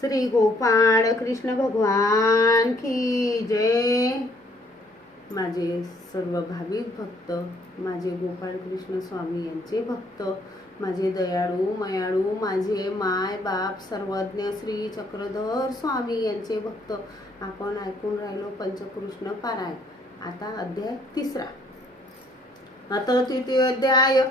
श्री गोपाळ कृष्ण भगवान की जय। माझे सर्व भाविक भक्त, माझे गोपाळ कृष्ण स्वामी यांचे भक्त, माझे दयाळू मयाळू, माझे माय बाप सर्वज्ञ श्री चक्रधर स्वामी यांचे भक्त, आपण ऐकून राहिलो पंचकृष्ण पारायण। आता अध्याय 3, आता तृतीय अध्याय।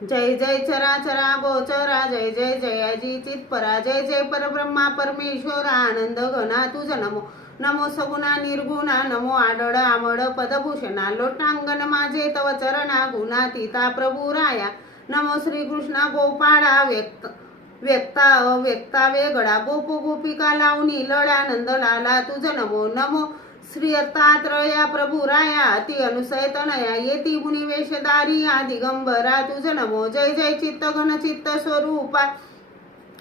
जय जय चराचरा गोचरा, जय जय जयाजी चित्परा, जय जय परब्रह्मा परमेश्वर आनंद घना तुझ नमो। नमो सगुणा निर्गुणा, नमो आडळ आमड पदभूषणा, लोटांगण माझे तव चरणा गुणातीता प्रभू राया। नमो श्री कृष्णा गोपाळा, व्यक्ता अव्यक्ता वेगळा, गोप गोपिका लावणी लळ्यानंद लाला तुझ नमो। नमो श्री दत्तात्रया प्रभू राया, अति अनुसयतनया येती मुनी वेशधारी दिगंबरा तुझ नमो। जय जय चित्त घन चित्त स्वरूपा,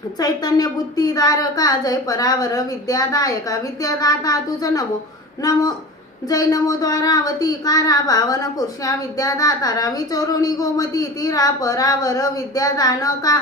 चैतन्य बुद्धिधारका, जय परावर विद्यादायका, विद्यादाता तुझ नमो। नमो जय नमो द्वारावती कारा, भावन पुरुषा विद्यादातारा, विचोरुणी गोमती तीरा, परावर विद्यादानका,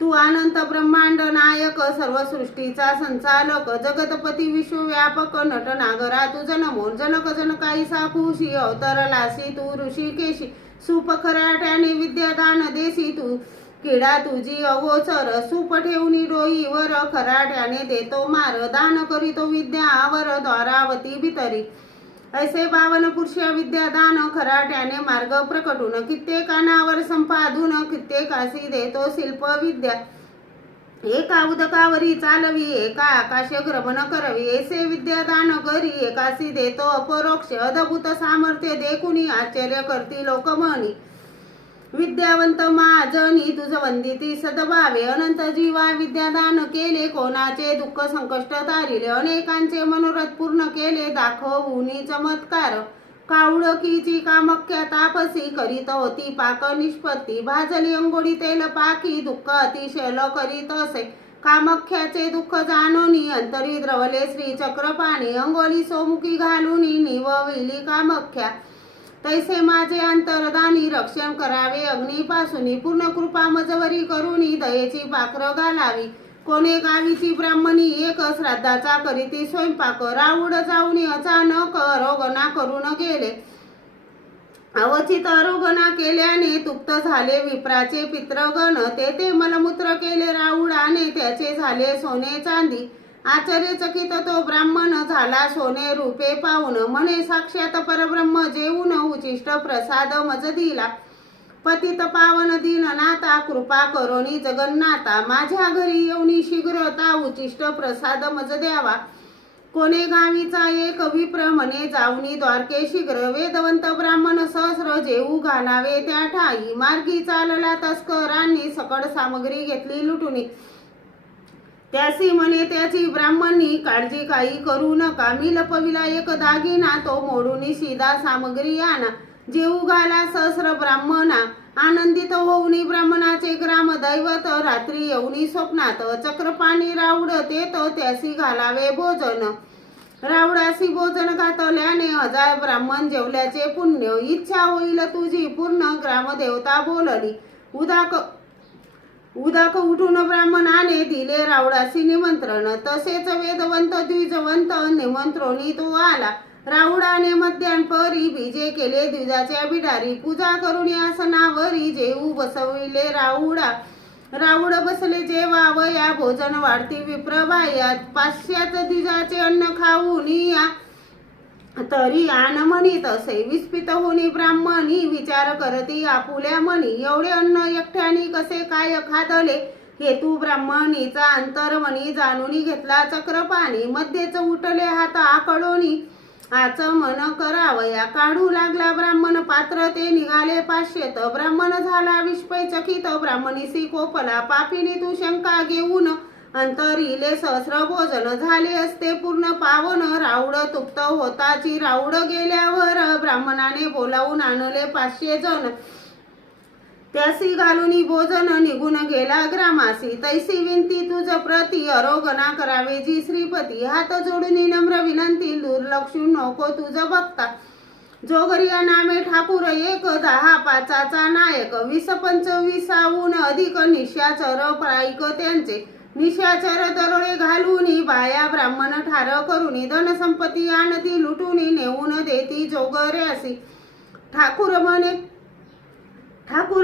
तू अनंत ब्रह्मांड नायक, सर्व सृष्टीचा संचालक, जगतपती विश्वव्यापक, नटनागरा तुझ नमो। जनक जनकाई साकुशी, अवतरलासी तू ऋषिकेशी, सुपखराट्याने विद्यादान देसी तू, किडा तुझी अगोचर, सुप ठेवणी डोईवर, खराट्याने देतो मार, दान करीतो विद्या आवर, द्वारावती भितरी, ऐसे 52 पुरुषा विद्यादान, खराट्याने मार्ग प्रकटून, कित्येका नावर संपादून, कित्येकासी देतो शिल्प विद्या, एका उदकावरी चालवी, एका आकाश भ्रमण करवी, ऐसे विद्यादान करी, एकासी देतो अपरोक्ष, अद्भुत सामर्थ्य देखुनी, आश्चर्य करती लोकमणी, विद्यावंत माझनी तुझ वंदिती सद्भावे, अनंत जीवा विद्यादान केले, कोणाचे दुःख संकष्ट तारिले, अनेकांचे मनोरथ पूर्ण केले, दाखवूनी चमत्कार, कावळकीची कामख्या तापसी, करीत होती पाक निष्पत्ती, भाजली अंगोळी तेल पाकी, दुःख अतिशय करीत असे, कामख्याचे दुःख जाणोनी, अंतरी द्रवले श्री चक्रपाणी, अंगोली सोमुखी घालूनी, निवविली कामख्या, तैसे माझे अंतरदानी, रक्षण करावे अग्नीपासूनी, पूर्ण कृपा मजवरी करुनी, दयेची पाखर घालावी, कोणे गावीची ब्राह्मणी, एक श्राद्धाचा करीती स्वयंपाक, राऊड जाऊनी अचानक आरोगणा करून गेले, अवचित आरोगणा केल्याने तृप्त झाले विप्राचे पितृगण, ते मलमूत्र केले राऊडाने, त्याचे झाले सोने चांदी, आश्चर्यचकित तो ब्राह्मण झाला सोने रूपे पाहून, म्हणे साक्षात परब्रह्म जेऊन, उचिष्ट प्रसाद मज दिला, पतित पावन दीननाथा, कृपा करोनी जगन्नाथा, माझ्या घरी येऊनी शीघ्रता, उचिष्ट प्रसाद मज द्यावा, कोणे गावीचा एक विप्र, म्हणे जाऊनी द्वारके शीघ्र, वेदवंत ब्राह्मण सहस्र जेऊ घालावे त्या ठाई, मार्गी चालला तस्करांनी, सकळ सामग्री घेतली लुटुनी, त्यासी म्हणे त्याची ब्राह्मणी, काळजी काही करू नका, मी लपविला एक दागिना, तो मोडूनी सीधा सामग्री आणा, जेऊ घाला सहस्र ब्राह्मणा, आनंदित होऊनी ब्राह्मणाचे ग्राम दैवत, रात्री येऊनी स्वप्नात, चक्रपाणी राऊड तेत, त्यासी घालावे भोजन, राऊडासी भोजन घातल्याने 1000 ब्राह्मण जेवल्याचे पुण्य, इच्छा होईल तुझी पूर्ण, ग्रामदेवता बोलली, उदाक उठून ब्राह्मणाने दिले राऊडासी निमंत्रण, तसेच वेदवंत द्विजवंत निमंत्रोनी तो आला, राऊडाने मध्यान्परी बीजे केले द्विजाच्या बिडारी, पूजा करून आसनावरी जेऊ बसविले राऊडा, राऊड बसले जेवावया, भोजन वाढती विप्रबाया, 500 द्विजाचे अन्न खाऊन या, तरी आन म्हणीत असे, विस्मित होनी ब्राह्मणी, विचार करती आपुल्या मनी, एवढे अन्न एकट्याने कसे काय खादले, हेतू ब्राह्मणीचा अंतरमणी जाणून घेतला चक्रपाणी, मध्येच उठले हात आकडोनी, आचमन करावया, काढू लागला ब्राह्मण पात्र, ते निघाले 500, ब्राह्मण झाला विस्मय चकित, ब्राह्मणीसी कोपला, पापिनी तू शंका घेऊन, अंतरिले सहस्र भोजन, झाले असते पूर्ण पावन, राऊड तुप्त होताची, राऊड गेल्यावर ब्राह्मणाने बोलावून आणले 500 जण, त्यासी घालूनी भोजन निघून गेला ग्रामासी, तैसी विनती तुझ प्रती, आरोगणा करावे जी श्रीपती, हात जोडून नम्र विनंती, दुर्लक्षू नको तुझ बघता, जोगरिया नामे ठाकूर एक, 10 5चा नायक, 20 25 अधिक निशाचर प्राईक त्यांचे, निशाचर दरोडे घालूनी बाया ब्राह्मण ठार करुनी, धनसंपत्ती आणती लुटूनी नेऊन देती जोगऱ्यासी. ठाकूर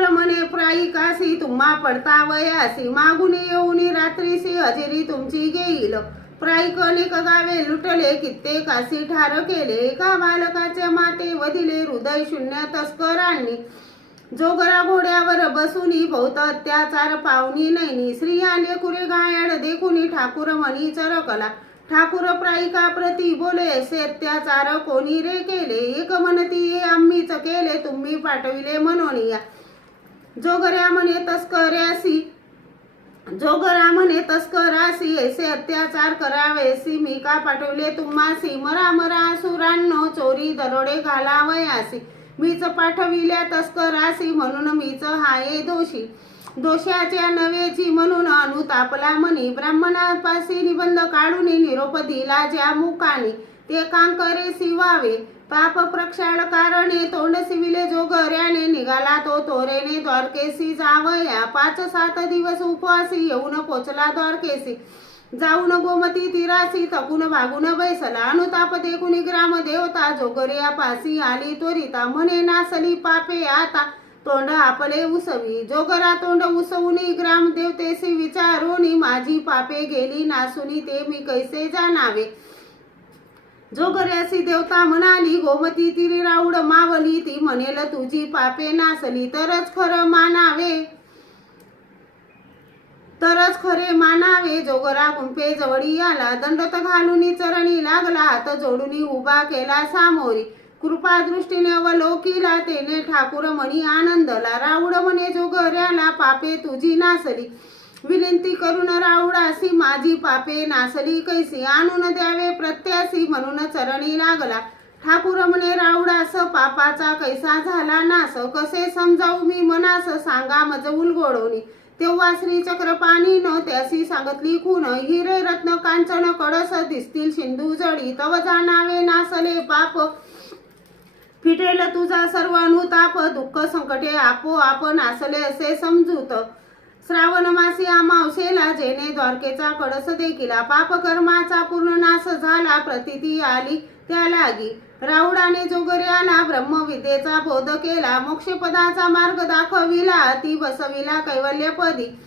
म्हणे प्राईकासी, तुम्हा पडता वयासी, मागून येऊनी रात्रीसी हजेरी तुमची घेईल. प्राईक अनेक गावे लुटले, कित्येकासी ठार केले, एका बालकाचे माते वधिले हृदय शून्य तस्करांनी. जोगरा घोड्यावर बसूनी बहुत अत्याचार पावनी नैनी, स्त्रिया लेकुरे गायड देखुनी ठाकूर म्हणी चरकला. ठाकूर प्राईका प्रती बोले, असे अत्याचार कोणी रे केले, एक म्हणती आम्हीच केले, तुम्ही पाठविले म्हणून या. जोगरा म्हणे तस्करासी, ऐसे अत्याचार करावेसी, मी का पाठवले तुम्हासी, मरा मरा असुरांनो, चोरी दरोडे घालावयासी, मीच पाठविल्या तस्करासी, म्हणून मीच हाये दोषी. दोषाच्या नवेची म्हणून अनुतापला म्हणी, ब्राह्मणापासी निबंध काढून निरोप दिला ज्या मुखानी, ते कांकरे सिवावे. पाप प्रक्षाळ कारणे तोंड सिविले जोगऱ्याने, निघाला तो तोरेने द्वारकेसी जावया. 5 7 दिवस उपवासी येऊन पोचला द्वारकेसी, जाऊन गोमती तीरासी थकून भागून बैसला. अनुताप देखुनी ग्राम देवता जोगरिया पासी आली त्वरिता, म्हणे नासली पापे आता तोंड आपले उसवी. जोगरा तोंड उसवूनी ग्राम देवतेसी विचारोनी, माझी पापे गेली नासुनी ते मी कैसे जाणावे. जोगऱ्यासी देवता म्हणाली, गोमती तिरी राऊड मावली, ती म्हणेल तुझी पापे नासली, तरच खरे मानावे. जोगरा गुंफे जवळी आला, दंडत घालूनी चरणी लागला, हात जोडूनी उभा केला सामोरी. कृपा दृष्टीने अवलोकिला तेने ठाकूर म्हणी आनंदला. राऊड म्हणे जोगऱ्याला, पापे तुझी नासली, विनंती करून राऊडासी, माझी पापे नासली कैसी, आणून द्यावे प्रत्यासी, म्हणून चरणी लागला. ठाकूर म्हणे राऊडास, पापाचा कैसा झाला नास, कसे समजावू मी मनास, सांगा मज उलगडोनी. तेव्हा श्री चक्रपाणी न त्यासी सांगितली खून, हिरे रत्न कांचन कळस दिसतील सिंधू जडी, तव जाणावे नासले पाप, फिटेल तुझा सर्व अनुताप, दुःख संकटे आपोआप नासले असे समजूत. श्रावण मासी अमावशेला जेने द्वारकेचा कळस देखिला, पाप कर्माचा पूर्ण नाश झाला, प्रतीती आली त्या लागी. राऊडाने जोगऱ्याला ब्रह्मविद्येचा बोध केला, मोक्षपदाचा मार्ग दाखविला, ती बसविला कैवल्यपदी.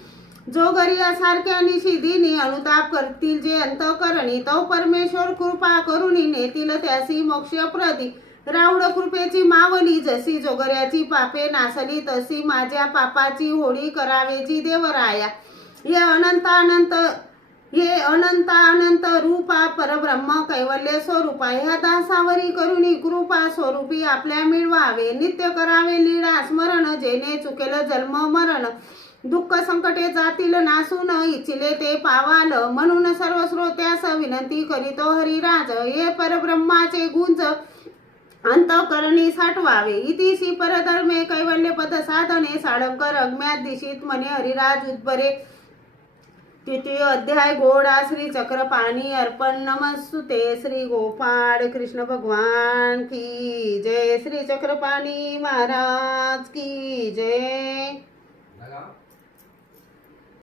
जोगरिया सारख्या निशिदिनी अनुताप करतील जे अंतःकरणी, तो परमेश्वर कृपा करुणी नेतील त्यासी मोक्षप्रदी. राऊड कृपेची मावली, जशी जोगऱ्याची पापे नासली, तशी माझ्या पापाची होळी करावेची देवराया. ये अनंत रूपा परब्रह्म कैवल्य स्वरूपा, ह्या दासावरी करुणी कृपा स्वरूपी आपल्या मिळवावे. नित्य करावे लीळा स्मरण, जेणे चुकेल जन्म मरण, दुःख संकटे जातील नासून, इच्छिले ते पावाल. म्हणून सर्व श्रोत्यास विनंती करीतो हरिराज, हे परब्रह्माचे गुंज अंतःकरणी साठवावे. इतिशी परधर्मे कैवल्यपद साधने, साळंकर अज्ञात दिशीत म्हणे हरिराज उद्भरे. 3य अध्याय. घोडा श्री चक्रपाणी अर्पण. नमस्तुते श्री गोपाळ कृष्ण भगवान की जय. श्री चक्रपाणी महाराज की जय.